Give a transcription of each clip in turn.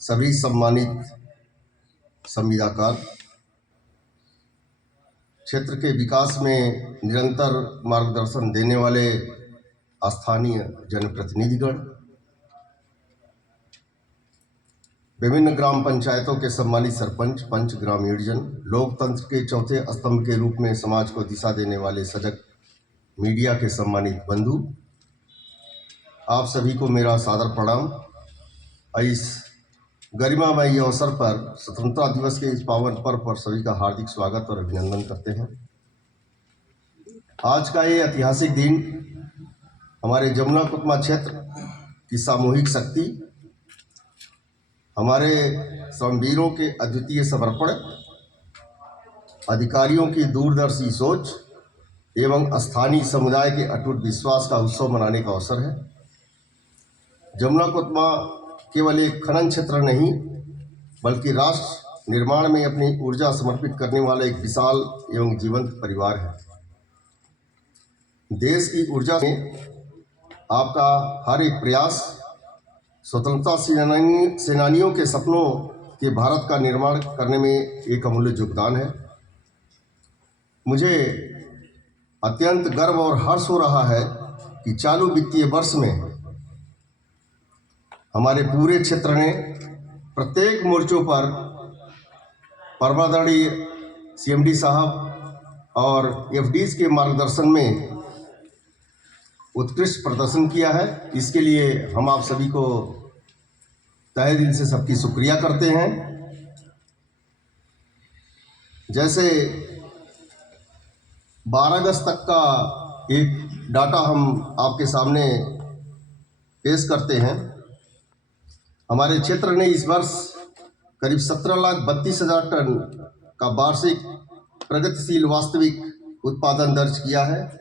सभी सम्मानित संविदाकार, क्षेत्र के विकास में निरंतर मार्गदर्शन देने वाले स्थानीय जनप्रतिनिधिगण, विभिन्न ग्राम पंचायतों के सम्मानित सरपंच, पंच, ग्रामीणजन, लोकतंत्र के चौथे स्तंभ के रूप में समाज को दिशा देने वाले सजग मीडिया के सम्मानित बंधु, आप सभी को मेरा सादर प्रणाम। इस गरिमामयी अवसर पर स्वतंत्रता दिवस के इस पावन पर्व पर सभी का हार्दिक स्वागत और अभिनंदन करते हैं। आज का ये ऐतिहासिक दिन हमारे जमुना कुतमा क्षेत्र की सामूहिक शक्ति, हमारे श्रमवीरों के अद्वितीय समर्पण, अधिकारियों की दूरदर्शी सोच एवं स्थानीय समुदाय के अटूट विश्वास का उत्सव मनाने का अवसर है। जमुना कुतमा केवल एक खनन क्षेत्र नहीं, बल्कि राष्ट्र निर्माण में अपनी ऊर्जा समर्पित करने वाला एक विशाल एवं जीवंत परिवार है। देश की ऊर्जा में आपका हर एक प्रयास स्वतंत्रता सेनानियों के सपनों के भारत का निर्माण करने में एक अमूल्य योगदान है। मुझे अत्यंत गर्व और हर्ष हो रहा है कि चालू वित्तीय वर्ष में हमारे पूरे क्षेत्र ने प्रत्येक मोर्चों पर परमादरणीय सीएमडी साहब और एफडीज के मार्गदर्शन में उत्कृष्ट प्रदर्शन किया है। इसके लिए हम आप सभी को तहे दिल से सबकी शुक्रिया करते हैं। जैसे 12 अगस्त तक का एक डाटा हम आपके सामने पेश करते हैं। हमारे क्षेत्र ने इस वर्ष करीब 17,32,000 टन का वार्षिक प्रगतिशील वास्तविक उत्पादन दर्ज किया है,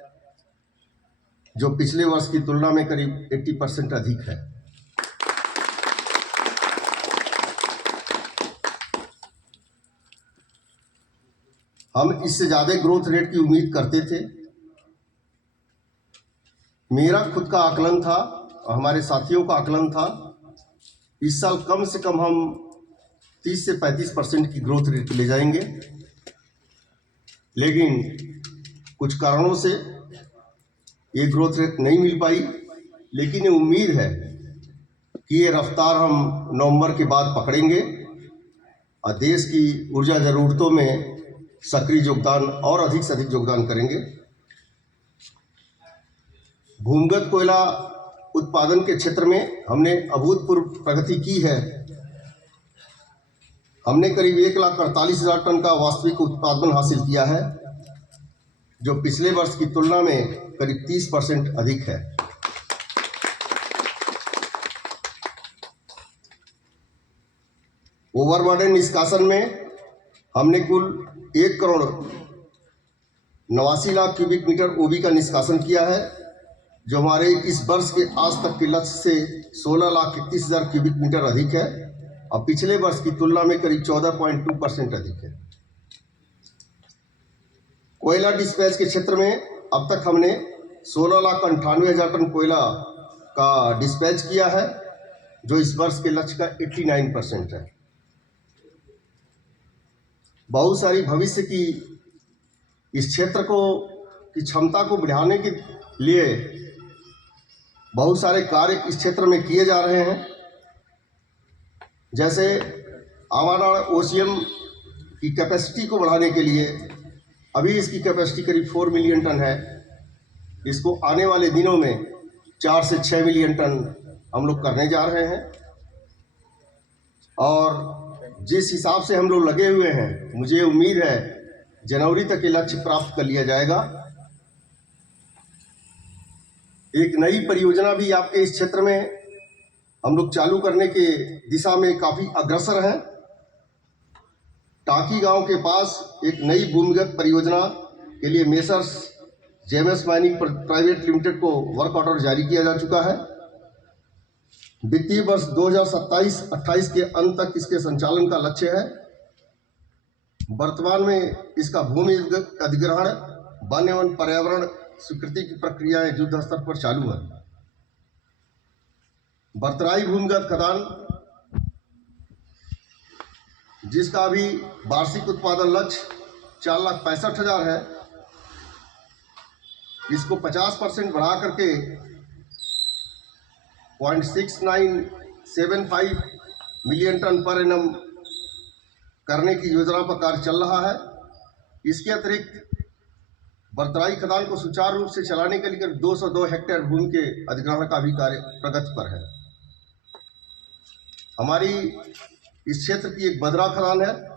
जो पिछले वर्ष की तुलना में करीब 80% अधिक है। हम इससे ज़्यादा ग्रोथ रेट की उम्मीद करते थे। मेरा खुद का आकलन था, हमारे साथियों का आकलन था, इस साल कम से कम हम 30 से 35% की ग्रोथ रेट ले जाएंगे, लेकिन कुछ कारणों से ये ग्रोथ रेट नहीं मिल पाई। लेकिन ये उम्मीद है कि ये रफ्तार हम नवंबर के बाद पकड़ेंगे और देश की ऊर्जा ज़रूरतों में सक्रिय योगदान और अधिक से अधिक योगदान करेंगे। भूमिगत कोयला उत्पादन के क्षेत्र में हमने अभूतपूर्व प्रगति की है। हमने करीब 1,48,000 टन का वास्तविक उत्पादन हासिल किया है, जो पिछले वर्ष की तुलना में करीब 30% अधिक है। ओवरबर्डन निष्कासन में हमने कुल 1,89,00,000 क्यूबिक मीटर ओबी का निष्कासन किया है, जो हमारे इस वर्ष के आज तक के लक्ष्य से 16,31,000 क्यूबिक मीटर अधिक है और पिछले वर्ष की तुलना में करीब 14.2% अधिक है। कोयला डिस्पैच के क्षेत्र में अब तक हमने 16,98,000 टन कोयला का डिस्पैच किया है, जो इस वर्ष के लक्ष्य का 89% है। बहुत सारी भविष्य की इस क्षेत्र की क्षमता को बढ़ाने के लिए बहुत सारे कार्य इस क्षेत्र में किए जा रहे हैं। जैसे आवारा ओसीएम की कैपेसिटी को बढ़ाने के लिए अभी इसकी कैपेसिटी करीब 4 मिलियन टन है। इसको आने वाले दिनों में 4 से 6 मिलियन टन हम लोग करने जा रहे हैं और जिस हिसाब से हम लोग लगे हुए हैं, मुझे उम्मीद है जनवरी तक ये लक्ष्य प्राप्त कर लिया जाएगा। एक नई परियोजना भी आपके इस क्षेत्र में हम लोग चालू करने के दिशा में काफ़ी अग्रसर हैं। टाकी गांव के पास एक नई भूमिगत परियोजना के लिए messrs JMS mining private limited को वर्क ऑर्डर जारी किया जा चुका है। वित्तीय वर्ष 2027-28 के अंत तक इसके संचालन का लक्ष्य है। वर्तमान में इसका भूमि अधिग्रहण, वन एवं पर्यावरण स्वीकृति की प्रक्रियाएं युद्ध स्तर पर चालू है। बर्तराई भूमिगत खदान जिसका अभी वार्षिक उत्पादन लक्ष्य 4,65,000 है, इसको 50% बढ़ा करके 0.6975 मिलियन टन पर एनम करने की योजना पर कार्य चल रहा है। इसके अतिरिक्त बरतराई खदान को सुचारू रूप से चलाने के लिए 202 हेक्टेयर भूमि के अधिग्रहण का भी कार्य प्रगति पर है। हमारी इस क्षेत्र की एक बदरा खदान है।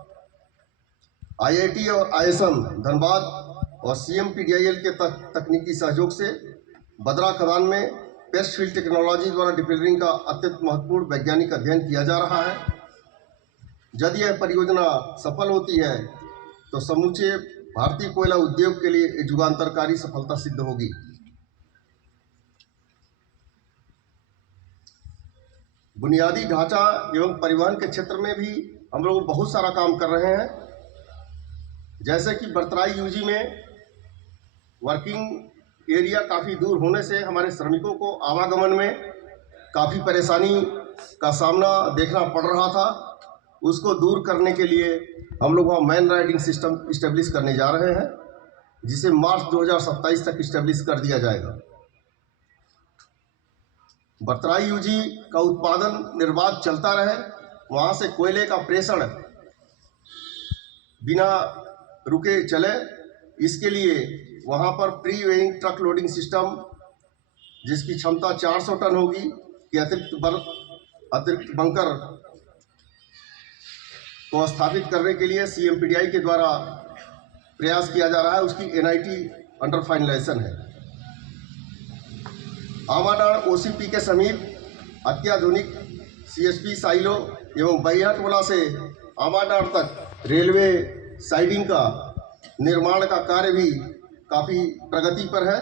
IIT और ISM धनबाद और CMPDIL के तकनीकी सहयोग से बदरा खदान में पेस्ट फील्ड टेक्नोलॉजी द्वारा डिपिलरिंग का अत्यंत महत्वपूर्ण वैज्ञानिक अध्ययन किया जा रहा है। यदि यह परियोजना सफल होती है तो समूचे भारतीय कोयला उद्योग के लिए एक युगांतरकारी सफलता सिद्ध होगी। बुनियादी ढांचा एवं परिवहन के क्षेत्र में भी हम लोग बहुत सारा काम कर रहे हैं। जैसे कि बरतराई यूजी में वर्किंग एरिया काफ़ी दूर होने से हमारे श्रमिकों को आवागमन में काफ़ी परेशानी का सामना देखना पड़ रहा था। उसको दूर करने के लिए हम लोग वहाँ मैन राइडिंग सिस्टम इस्टेब्लिश करने जा रहे हैं, जिसे मार्च 2027 तक इस्टेब्लिश कर दिया जाएगा। बरतराई यूजी का उत्पादन निर्बाध चलता रहे, वहाँ से कोयले का प्रेषण बिना रुके चले, इसके लिए वहाँ पर pre weighing truck loading system जिसकी क्षमता 400 टन होगी के अतिरिक्त बंकर को स्थापित करने के लिए CMPDI के द्वारा प्रयास किया जा रहा है। उसकी NIT अंडर फाइनलाइजेशन है। आमाडार OCP के समीप अत्याधुनिक CSP साइलो एवं बैहटवाला से आमाडार तक रेलवे साइडिंग का निर्माण का कार्य भी काफ़ी प्रगति पर है।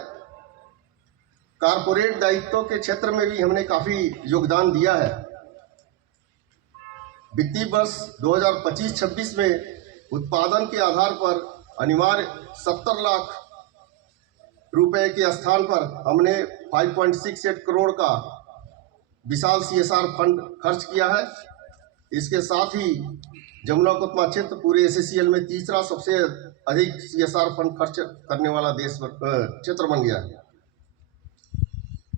कारपोरेट दायित्वों के क्षेत्र में भी हमने काफ़ी योगदान दिया है। वित्तीय वर्ष 2025-26 में उत्पादन के आधार पर अनिवार्य 70 लाख रुपए के स्थान पर हमने 5.68 करोड़ का विशाल CSR फंड खर्च किया है। इसके साथ ही जमुना कोतमा क्षेत्र पूरे SCCL में तीसरा सबसे अधिक CSR फंड खर्च करने वाला क्षेत्र बन गया है।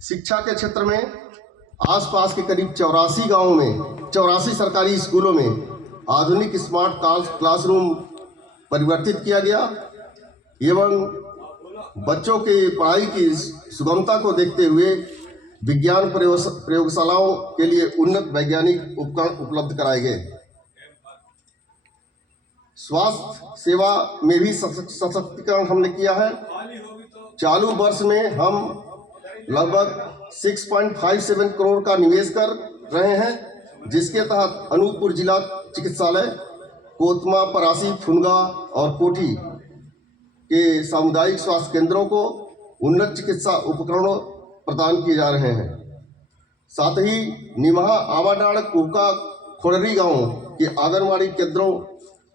शिक्षा के क्षेत्र में आसपास के करीब 84 गांवों में 84 सरकारी स्कूलों में आधुनिक स्मार्ट क्लासरूम परिवर्तित किया गया एवं बच्चों के पढ़ाई की सुगमता को देखते हुए विज्ञान प्रयोगशालाओं के लिए उन्नत वैज्ञानिक उपकरण उपलब्ध कराए गए। स्वास्थ्य सेवा में भी सशक्तिकरण हमने किया है। चालू वर्ष में हम लगभग 6.57 करोड़ का निवेश कर रहे हैं, जिसके तहत अनूपपुर जिला चिकित्सालय, कोतमा, परासी, फुनगा और कोठी के सामुदायिक स्वास्थ्य केंद्रों को उन्नत चिकित्सा उपकरणों प्रदान किए जा रहे हैं। साथ ही निमहा, आवाडाड़, कुहका, खोड़री गांव के आंगनवाड़ी केंद्रों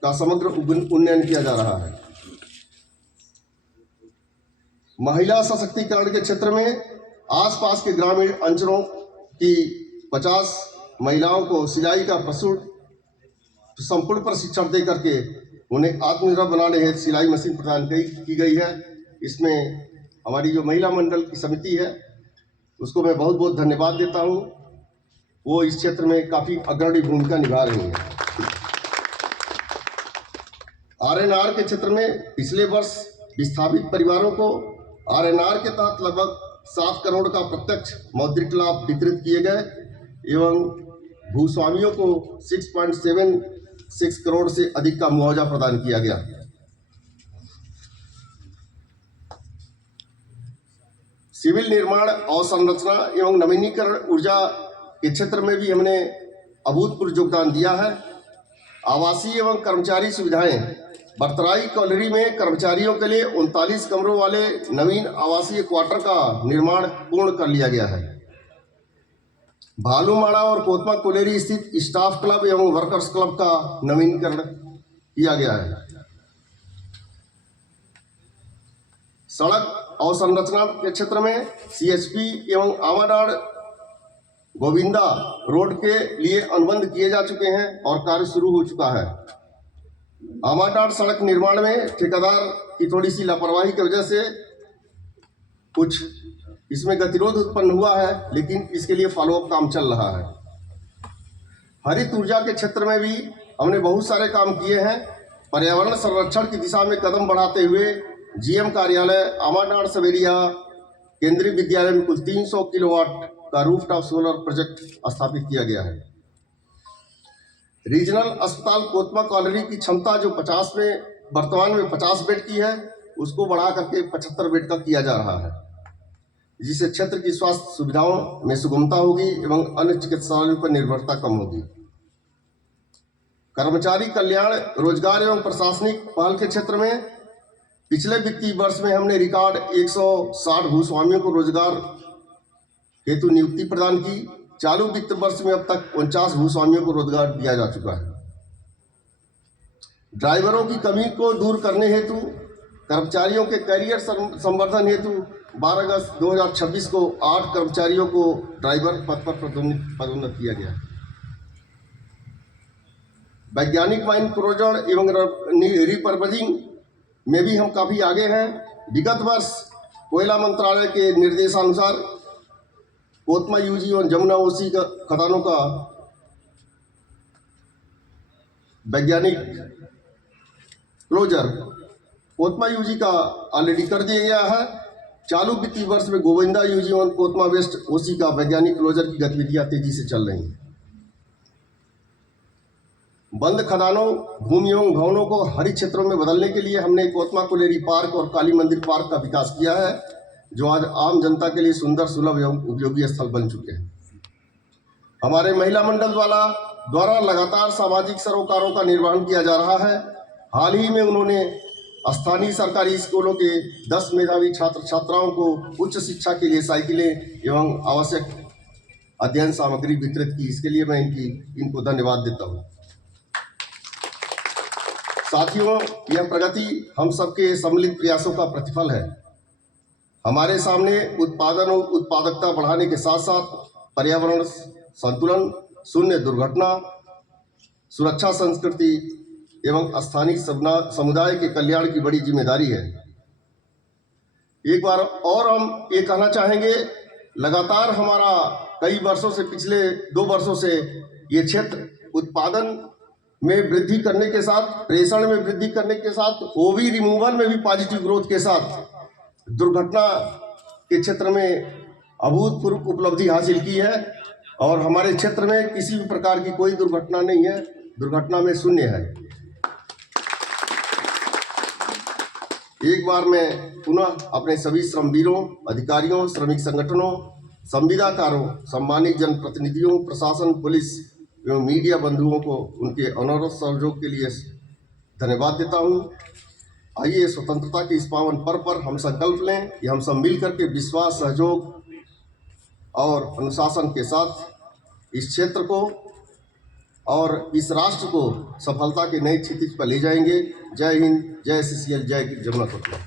का समग्र उन्नयन किया जा रहा है। महिला सशक्तिकरण के क्षेत्र में आसपास के ग्रामीण अंचलों की 50 महिलाओं को सिलाई का संपूर्ण प्रशिक्षण दे करके उन्हें आत्मनिर्भर बनाने हेतु सिलाई मशीन प्रदान की गई है। इसमें हमारी जो महिला मंडल की समिति है उसको मैं बहुत बहुत धन्यवाद देता हूँ। वो इस क्षेत्र में काफ़ी अग्रणी भूमिका निभा रही है। RNR के क्षेत्र में पिछले वर्ष विस्थापित परिवारों को RNR के तहत लगभग 7 करोड़ का प्रत्यक्ष मौद्रिक लाभ वितरित किए गए एवं भूस्वामियों को 6.76 करोड़ से अधिक का मुआवजा प्रदान किया गया। सिविल निर्माण, अवसंरचना एवं नवीनीकरण ऊर्जा के क्षेत्र में भी हमने अभूतपूर्व योगदान दिया है। आवासीय एवं कर्मचारी सुविधाएं, बरतराई कॉलोनी में कर्मचारियों के लिए 39 कमरों वाले नवीन आवासीय क्वार्टर का निर्माण पूर्ण कर लिया गया है। भालूमाड़ा और कोतमा कोलेरी स्थित स्टाफ क्लब एवं वर्कर्स क्लब का नवीनीकरण किया गया है। सड़क अवसंरचना के क्षेत्र में CHP एवं आवाडाड़ गोविंदा रोड के लिए अनुबंध किए जा चुके हैं और कार्य शुरू हो चुका है। आमाटाड़ सड़क निर्माण में ठेकेदार की थोड़ी सी लापरवाही की वजह से कुछ इसमें गतिरोध उत्पन्न हुआ है, लेकिन इसके लिए फॉलोअप काम चल रहा है। हरित ऊर्जा के क्षेत्र में भी हमने बहुत सारे काम किए हैं। पर्यावरण संरक्षण की दिशा में कदम बढ़ाते हुए जीएम कार्यालय आमाटाड़ सवेरिया केंद्रीय विद्यालय में कुल 300 किलोवाट का रूफटॉप सोलर प्रोजेक्ट स्थापित किया गया है। रीजनल अस्पताल कोतमा कॉलोनी की क्षमता जो 50 में वर्तमान में 50 बेड की है, उसको बढ़ा करके 75 बेड का किया जा रहा है, जिससे क्षेत्र की स्वास्थ्य सुविधाओं में सुगमता होगी एवं अन्य चिकित्सालयों पर निर्भरता कम होगी। कर्मचारी कल्याण, रोजगार एवं प्रशासनिक पहल के क्षेत्र में पिछले वित्तीय वर्ष में हमने रिकॉर्ड 160 भूस्वामियों को रोजगार हेतु नियुक्ति प्रदान की। चालू वित्त वर्ष में अब तक 49 भूस्वामियों को रोजगार दिया जा चुका है। ड्राइवरों की कमी को दूर करने हेतु कर्मचारियों के करियर संवर्धन हेतु 12 अगस्त 2026 को 8 कर्मचारियों को ड्राइवर पद पर पदोन्नत किया गया। वैज्ञानिक माइन प्रोजन एवं रिपर्पजिंग में भी हम काफ़ी आगे हैं। विगत वर्ष कोयला मंत्रालय के निर्देशानुसार कोतमा यूजी और जमुना ओसी का खदानों का वैज्ञानिक क्लोजर कोतमा यूजी का ऑलरेडी कर दिया गया है। चालू वित्तीय वर्ष में गोविंदा यूजी और कोतमा वेस्ट ओसी का वैज्ञानिक क्लोजर की गतिविधियां तेजी से चल रही हैं। बंद खदानों, भूमि एवं भवनों को हरित क्षेत्रों में बदलने के लिए हमने कोतमा कोलेरी पार्क और काली मंदिर पार्क का विकास किया है, जो आज आम जनता के लिए सुंदर, सुलभ एवं उपयोगी स्थल बन चुके हैं। हमारे महिला मंडल द्वारा लगातार सामाजिक सरोकारों का निर्वहन किया जा रहा है। हाल ही में उन्होंने स्थानीय सरकारी स्कूलों के 10 मेधावी छात्र छात्राओं को उच्च शिक्षा के लिए साइकिलें एवं आवश्यक अध्ययन सामग्री वितरित की। इसके लिए मैं इनको धन्यवाद देता हूँ। साथियों, यह प्रगति हम सबके सम्मिलित प्रयासों का प्रतिफल है। हमारे सामने उत्पादन और उत्पादकता बढ़ाने के साथ साथ पर्यावरण संतुलन, शून्य दुर्घटना, सुरक्षा संस्कृति एवं स्थानीय समुदाय के कल्याण की बड़ी जिम्मेदारी है। एक बार और हम ये कहना चाहेंगे, लगातार हमारा कई वर्षों से, पिछले 2 वर्षों से ये क्षेत्र उत्पादन में वृद्धि करने के साथ, प्रेषण में वृद्धि करने के साथ, ओवी रिमूवल में भी पॉजिटिव ग्रोथ के साथ दुर्घटना के क्षेत्र में अभूतपूर्व उपलब्धि हासिल की है और हमारे क्षेत्र में किसी भी प्रकार की कोई दुर्घटना नहीं है, दुर्घटना में शून्य है। एक बार मैं पुनः अपने सभी श्रमवीरों, अधिकारियों, श्रमिक संगठनों, संविदाकारों, सम्मानित जनप्रतिनिधियों, प्रशासन, पुलिस एवं मीडिया बंधुओं को उनके अनवरत सहयोग के लिए धन्यवाद देता हूँ। आइए स्वतंत्रता के इस पावन पर्व पर हम संकल्प लें कि हम सब मिलकर के विश्वास, सहयोग और अनुशासन के साथ इस क्षेत्र को और इस राष्ट्र को सफलता के नई क्षितिज पर ले जाएंगे। जय हिंद, जय सीसीएल, जय जमुना कटरा।